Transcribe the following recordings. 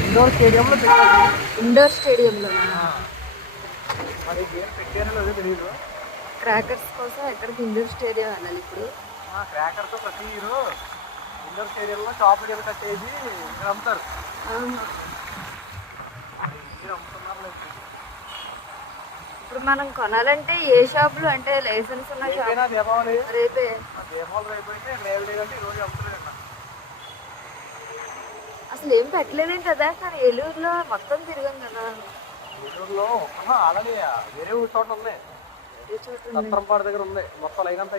Indoor స్టేడియంలో పెట్టాలి indoor స్టేడియంలోనా? మరి గేమ్ పెట్టారో లేదో తెలియదు క్రాకర్స్ కోసం ఎక్కడికి ఇండోర్ స్టేడియం వెళ్ళాలి ఇప్పుడు? క్రాకర్తో ప్రతి హీరో ఇండోర్ స్టేడియంలో చాక్లెట్ కట్టేసి ఇక్కడ అమ్ముతారు. అమ్ముతున్నారు. ఇప్పుడు మనం కొనాలంటే ఏ షాపులు అంటే లైసెన్స్ ఉన్న షాప్ దీపావళి? రేపే. దీపావళి రేపు అయితే రేపు లేదంటే ఈరోజు అమ్ముతున్నాడు అసలు ఏం పెట్టలేదేం కదా కానీ ఏలూరులో మొత్తం తిరిగాం కదా. ఏలూరులో అలాగే వేరే చోట ఉంది? సత్రంపాడు దగ్గర ఉంది. మొత్తం లైన్ అంతా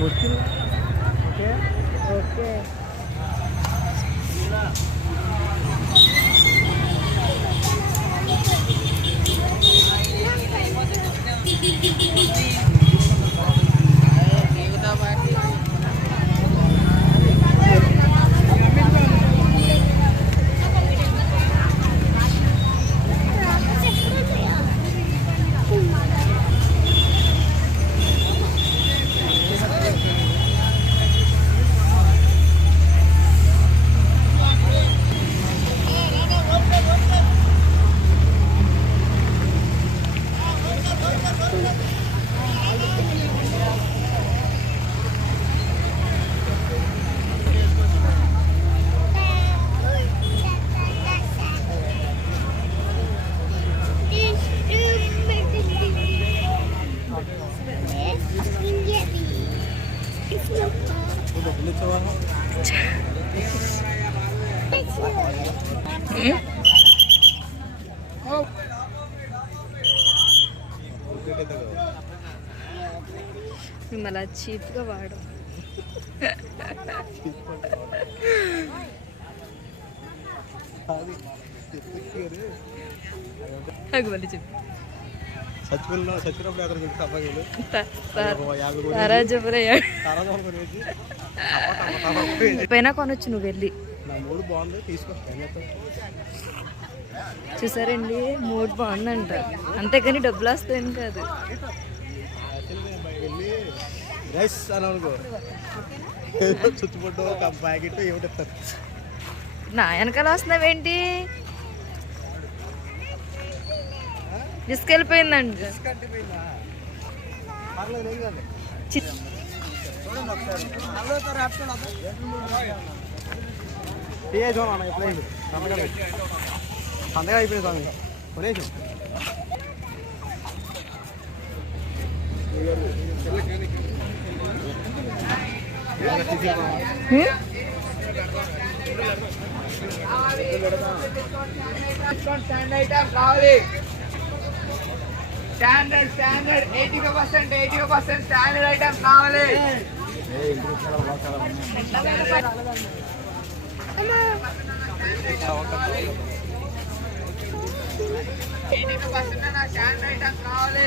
వావ్. Yes. ఏలూరులో క్రాకర్స్ వచ్చింది కాయ, ఆవకాయ. వచ్చింది మేము అలా చీప్గా వాడం పైన కొనొచ్చు నువ్వు వెళ్ళి. చూసారండి మూడ్ బాగుందంట. అంతేకాని డబ్బులు వస్తాయని కాదు. రైస్ అని అనుకో. చుట్టుపట్టు ఒక ప్యాకెట్ ఏమిటిస్తారు నా వెనకాల వస్తున్నావేంటి తీసుకెళ్ళిపోయిందండి పర్లేదు ఏం కాదు చి- చూడండి ఒకసారి టీ అయితే అన్న ఎప్పుడైంది పండగ పండగ అయిపోయింది స్వామి కొనేసి హ్మ్? Standard standard eighty percent eighty percent standard items కావాలి ఎయిటీ పర్సెంట్ స్టాండర్డ్ ఐటమ్స్ కావాలి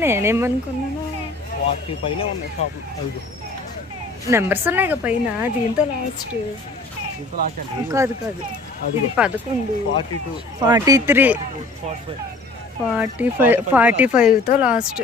నేనేమనుకున్నాను? వాటి పైన ఉన్నాయి షాపులు ఐదు. నెంబర్స్ ఉన్నాయి కదా పైన దీంతో లాస్ట్ కాదు కాదు. ఇది పదకొండు. Forty two forty three forty five forty ఫైవ్తో last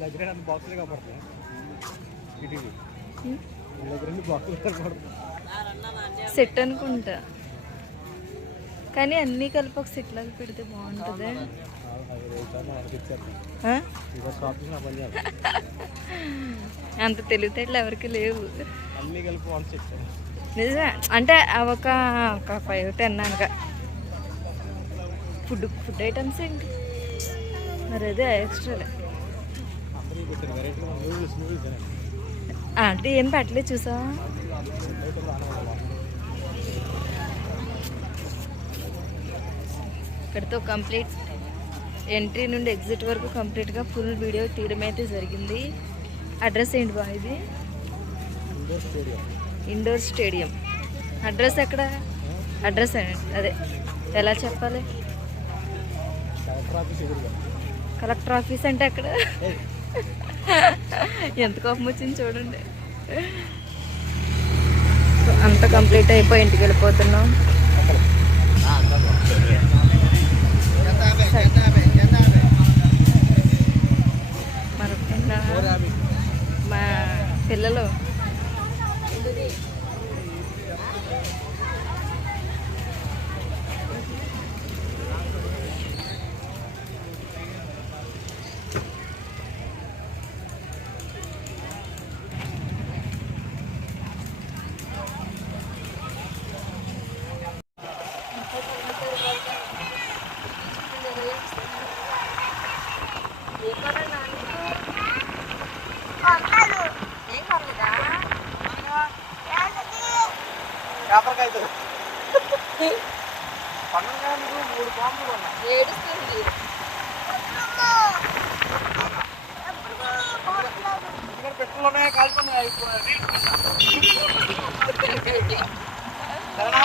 దగ్గర రెండు బాక్సులు కనపడుతున్నాయి దగ్గర రెండు బాక్సులు కనపడుతున్నాయి సెట్ అనుకుంటా. కానీ అన్నీ కలిపి ఒక సెట్ లాగా పెడితే బాగుంటుంది. అంత తెలివితేటలు ఎవరికి లేవు. నిజమే. అంటే అవి ఒక ఒక ఫైవ్ టెన్ అనక. ఫుడ్ ఫుడ్ ఐటమ్స్ ఏంటి? మరి అదే ఎక్స్ట్రా అంటే ఏం పెట్టలేదు చూసా. ఇక్కడితో కంప్లీట్ ఎంట్రీ నుండి ఎగ్జిట్ వరకు కంప్లీట్గా ఫుల్ వీడియో తీయడం అయితే జరిగింది. అడ్రస్ ఏంటి బా ఇది? ఇండోర్ స్టేడియం అడ్రస్ ఎక్కడ? అడ్రస్ అదే ఎలా చెప్పాలి? కలెక్టర్ ఆఫీస్ అంటే ఎక్కడ? ఎంత కోపం వచ్చింది చూడండి. అంత కంప్లీట్ అయిపోయి ఇంటికి వెళ్ళిపోతున్నాం. ఏడుస్తుంది? ఇక్కడ పెట్టుకున్నాయి కాల్చుకున్నాయి సరేనా?